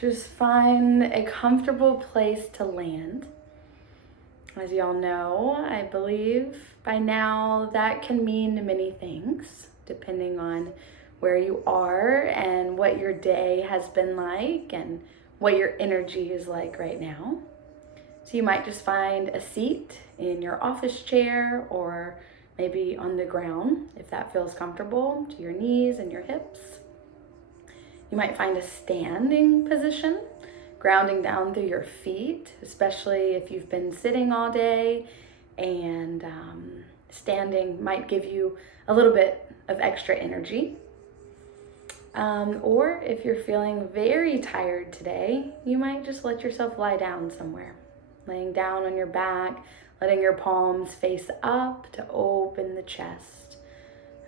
Just find a comfortable place to land. As y'all know, I believe by now that can mean many things, depending on where you are and what your day has been like and what your energy is like right now. So you might just find a seat in your office chair or maybe on the ground if that feels comfortable to your knees and your hips. You might find a standing position, grounding down through your feet, especially if you've been sitting all day, and standing might give you a little bit of extra energy. Or if you're feeling very tired today, you might just let yourself lie down somewhere. Laying down on your back, letting your palms face up to open the chest.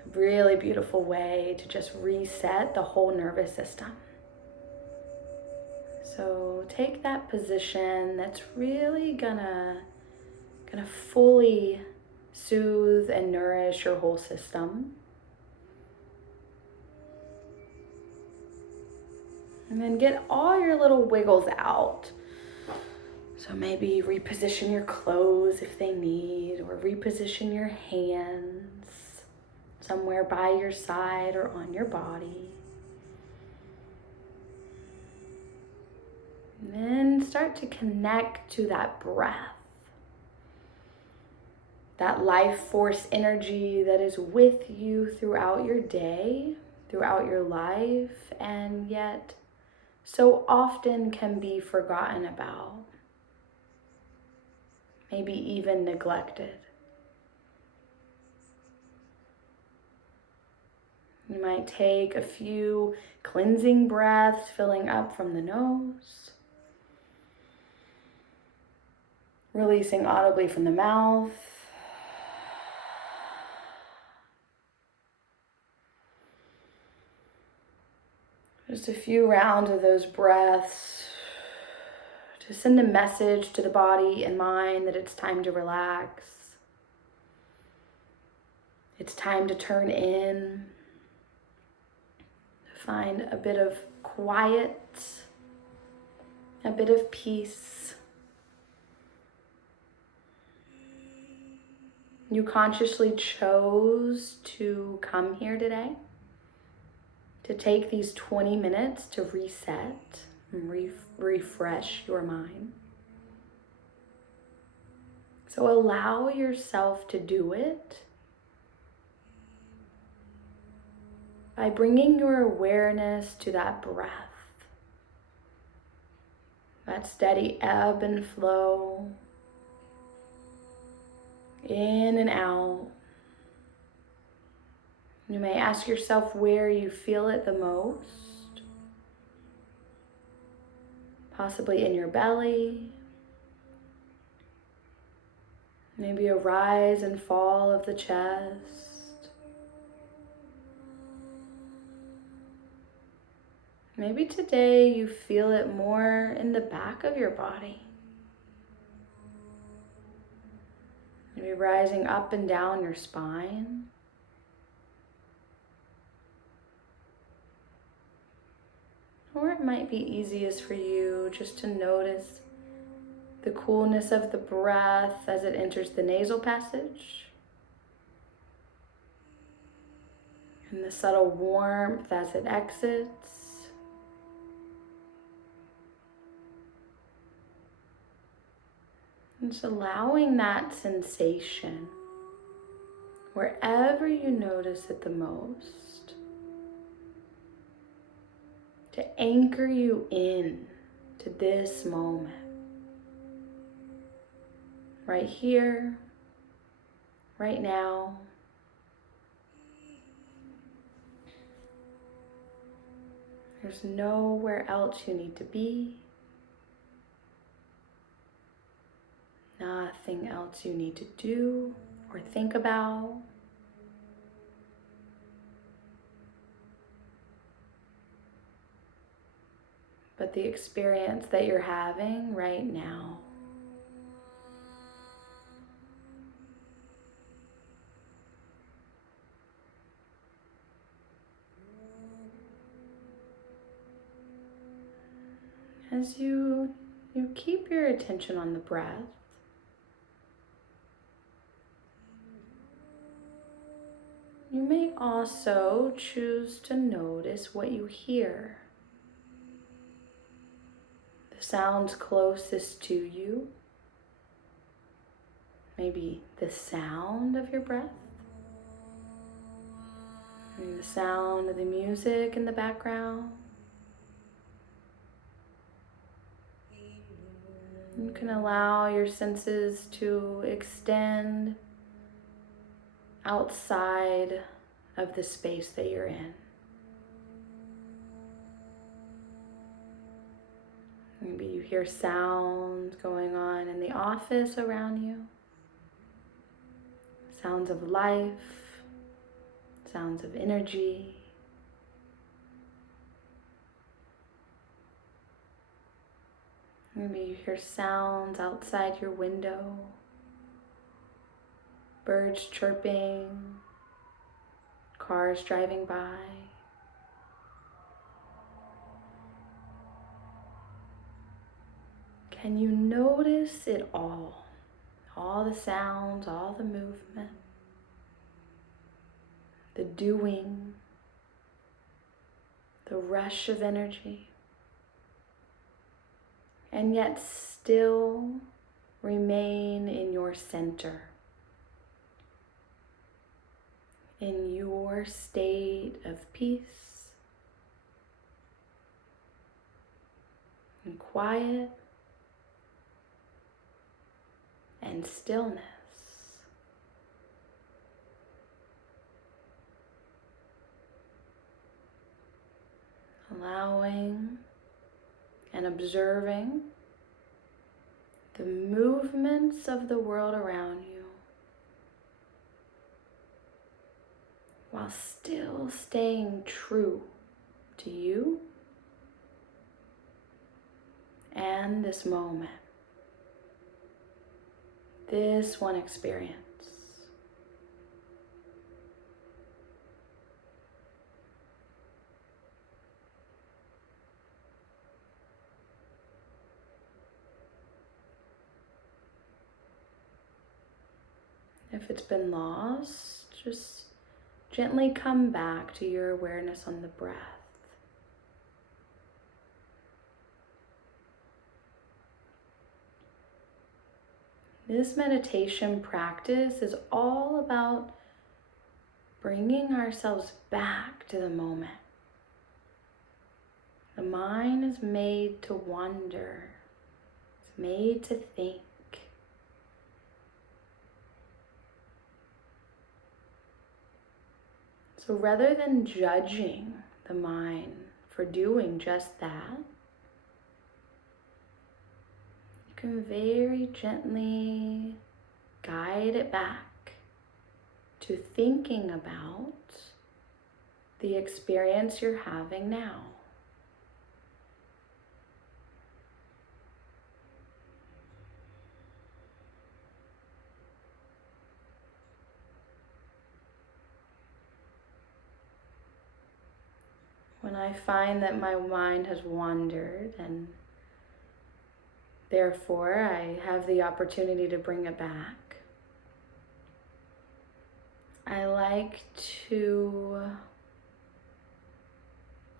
A really beautiful way to just reset the whole nervous system. So take that position that's really gonna fully soothe and nourish your whole system. And then get all your little wiggles out. So maybe reposition your clothes if they need, or reposition your hands somewhere by your side or on your body. And then start to connect to that breath, that life force energy that is with you throughout your day, throughout your life, and yet so often can be forgotten about, maybe even neglected. You might take a few cleansing breaths, filling up from the nose, releasing audibly from the mouth. Just a few rounds of those breaths to send a message to the body and mind that it's time to relax. It's time to turn in, to find a bit of quiet, a bit of peace. You consciously chose to come here today, to take these 20 minutes to reset and refresh your mind. So allow yourself to do it by bringing your awareness to that breath, that steady ebb and flow, in and out. You may ask yourself where you feel it the most, possibly in your belly, maybe a rise and fall of the chest. Maybe today you feel it more in the back of your body. Maybe rising up and down your spine. Or it might be easiest for you just to notice the coolness of the breath as it enters the nasal passage, and the subtle warmth as it exits. And just allowing that sensation wherever you notice it the most to anchor you in to this moment. Right here, right now. There's nowhere else you need to be. Nothing else you need to do or think about. But the experience that you're having right now. As you keep your attention on the breath, you may also choose to notice what you hear. The sounds closest to you, maybe the sound of your breath, maybe the sound of the music in the background. You can allow your senses to extend outside of the space that you're in. Maybe you hear sounds going on in the office around you. Sounds of life, sounds of energy. Maybe you hear sounds outside your window, birds chirping, cars driving by. Can you notice it all? All the sounds, all the movement, the doing, the rush of energy, and yet still remain in your center, in your state of peace and quiet and stillness. Allowing and observing the movements of the world around you while still staying true to you and this moment, this one experience. If it's been lost, just gently come back to your awareness on the breath. This meditation practice is all about bringing ourselves back to the moment. The mind is made to wander. It's made to think. So rather than judging the mind for doing just that, you can very gently guide it back to thinking about the experience you're having now. When I find that my mind has wandered and therefore I have the opportunity to bring it back, I like to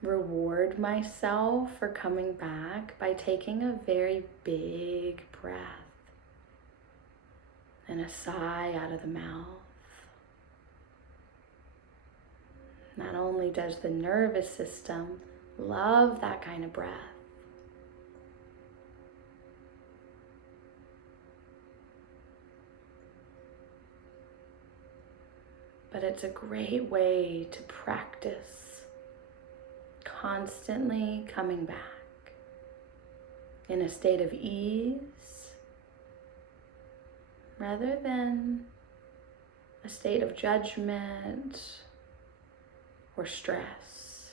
reward myself for coming back by taking a very big breath and a sigh out of the mouth. Not only does the nervous system love that kind of breath, but it's a great way to practice constantly coming back in a state of ease rather than a state of judgment or stress.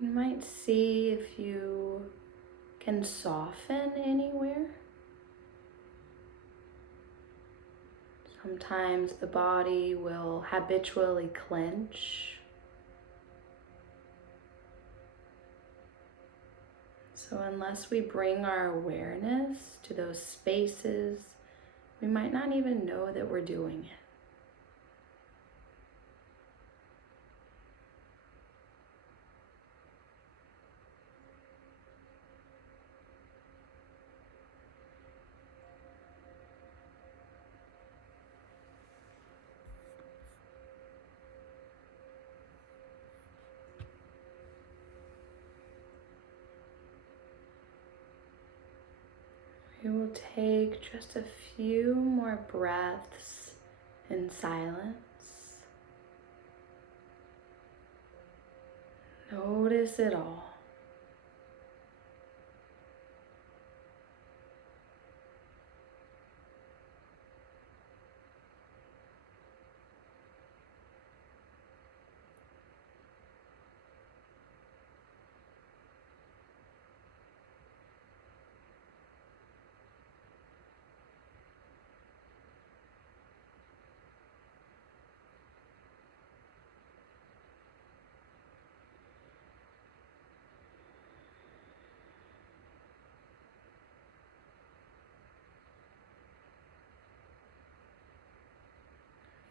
You might see if you can soften anywhere Sometimes the body will habitually clench. So unless we bring our awareness to those spaces, we might not even know that we're doing it. We will take just a few more breaths in silence. Notice it all.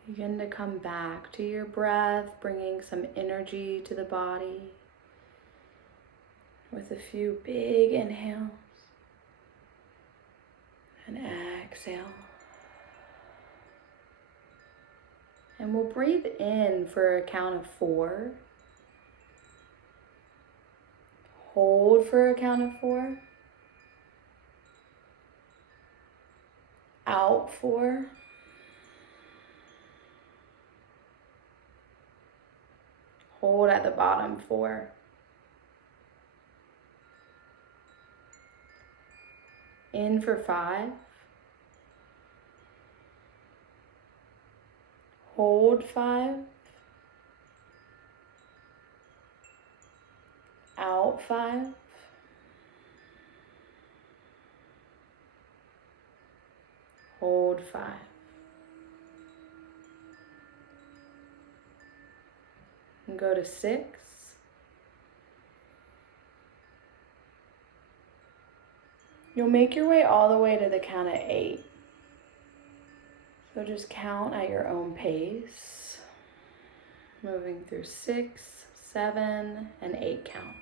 Begin to come back to your breath, bringing some energy to the body with a few big inhales and exhale. And we'll breathe in for a count of 4. Hold for a count of 4. Out 4. Hold at the bottom 4. In for 5. Hold 5. Out 5. Hold 5. And go to 6. You'll make your way all the way to the count of 8. So just count at your own pace, moving through 6, 7, and 8 count.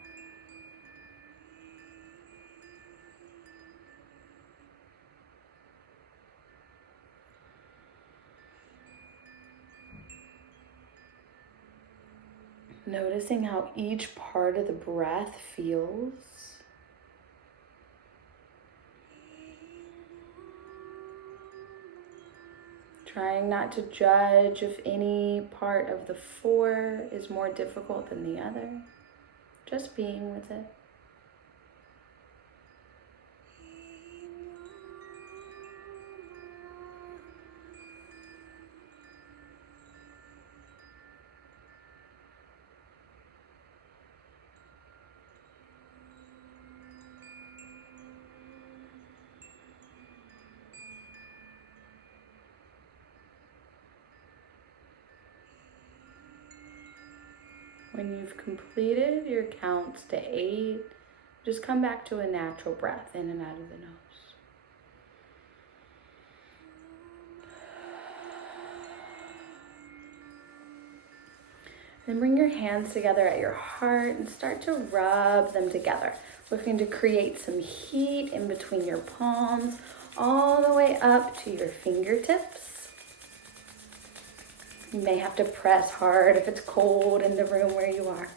Noticing how each part of the breath feels. Trying not to judge if any part of the 4 is more difficult than the other. Just being with it. When you've completed your counts to 8, just come back to a natural breath in and out of the nose. Then bring your hands together at your heart and start to rub them together, looking to create some heat in between your palms, all the way up to your fingertips. You may have to press hard if it's cold in the room where you are.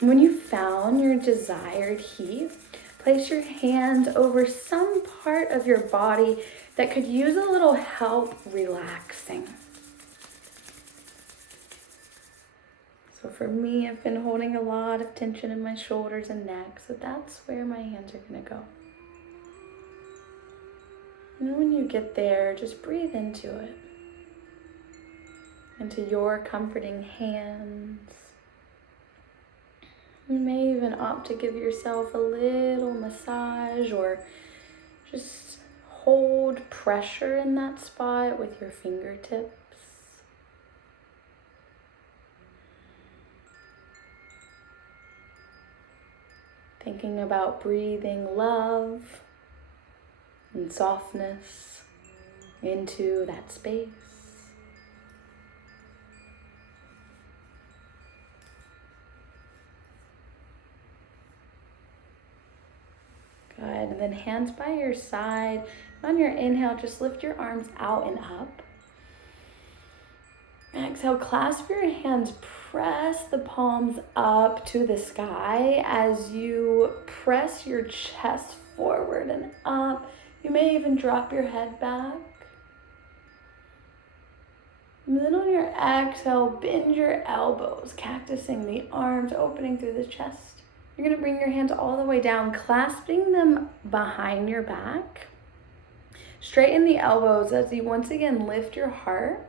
And when you've found your desired heat, place your hands over some part of your body that could use a little help relaxing. So for me, I've been holding a lot of tension in my shoulders and neck, so that's where my hands are gonna go. And when you get there, just breathe into it, into your comforting hands. You may even opt to give yourself a little massage or Just hold pressure in that spot with your fingertips. Thinking about breathing love and softness into that space. Good, and then hands by your side. On your inhale, just lift your arms out and up. Exhale, clasp your hands, press the palms up to the sky as you press your chest forward and up. You may even drop your head back. And then on your exhale, bend your elbows, cactusing the arms, opening through the chest. You're going to bring your hands all the way down, clasping them behind your back. Straighten the elbows as you once again lift your heart.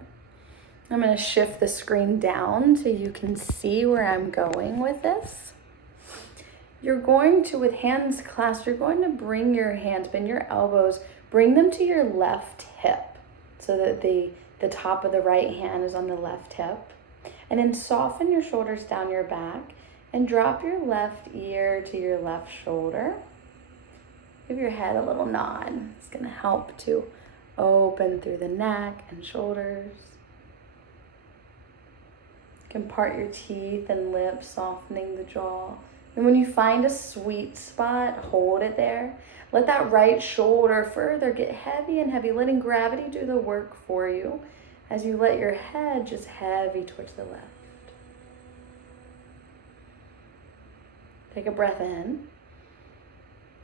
I'm going to shift the screen down so you can see where I'm going with this. You're going to, with hands clasped, you're going to bring your hands, bend your elbows, bring them to your left hip so that the top of the right hand is on the left hip. And then soften your shoulders down your back and drop your left ear to your left shoulder. Give your head a little nod. It's going to help to open through the neck and shoulders. You can part your teeth and lips, softening the jaw. And when you find a sweet spot, hold it there. Let that right shoulder further get heavy and heavy, letting gravity do the work for you as you let your head just heavy towards the left. Take a breath in.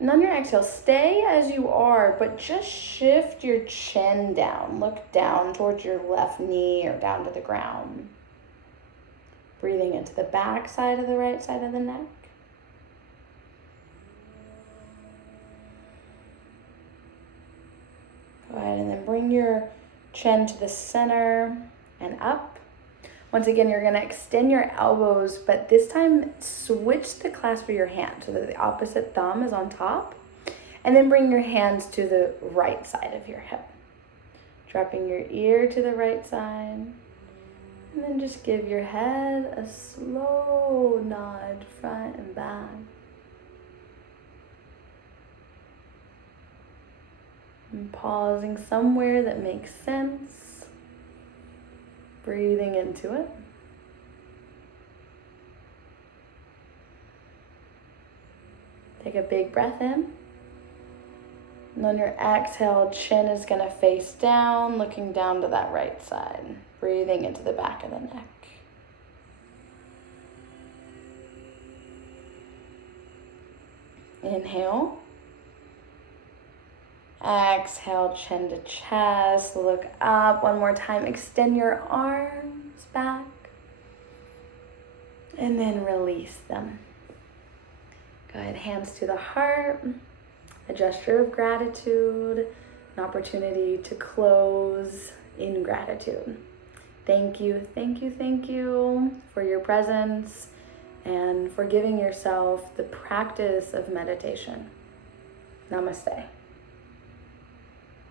And on your exhale, stay as you are, but just shift your chin down. Look down towards your left knee or down to the ground. Breathing into the back side of the right side of the neck. Go ahead and then bring your chin to the center and up. Once again, you're going to extend your elbows, but this time switch the clasp of your hand so that the opposite thumb is on top. And then bring your hands to the right side of your hip. Dropping your ear to the right side. And then just give your head a slow nod front and back. And pausing somewhere that makes sense. Breathing into it. Take a big breath in. And on your exhale, chin is going to face down, looking down to that right side. Breathing into the back of the neck. Inhale. Exhale, chin to chest. Look up one more time. Extend your arms back. And then release them. Good. Hands to the heart. A gesture of gratitude. An opportunity to close in gratitude. Thank you for your presence and for giving yourself the practice of meditation. Namaste.